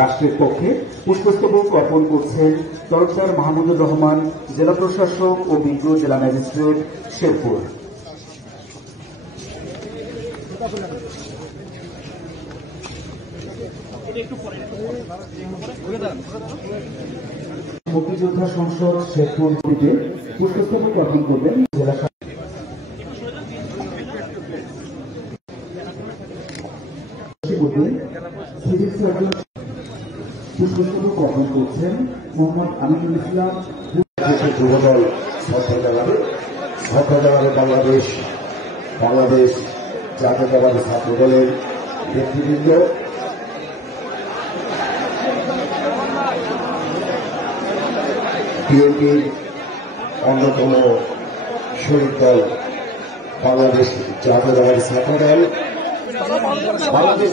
রাষ্ট্রের পক্ষে পুষ্পস্তবক অর্পণ করছেন তরফদার মাহমুদুর রহমান, জেলা প্রশাসক ও বিজ্ঞ জেলা ম্যাজিস্ট্রেট, শেরপুর। মুক্তিযোদ্ধা সংসদ শেরপুর পুষ্পস্তবক অর্পণ করবেন জেলা সিভিল সার্জন। পুষ্পস্তবক অর্পণ করছেন মোহাম্মদ আমিনুল ইসলাম। যুবদল সরকার জানাবে বাংলাদেশ জাতীয়তাবাদী ছাত্র দলের নেতৃবৃন্দ, বিএনপির অন্যতম শরিক দল বাংলাদেশ জাতীয়তাবাদী ছাত্র দল, বাংলাদেশ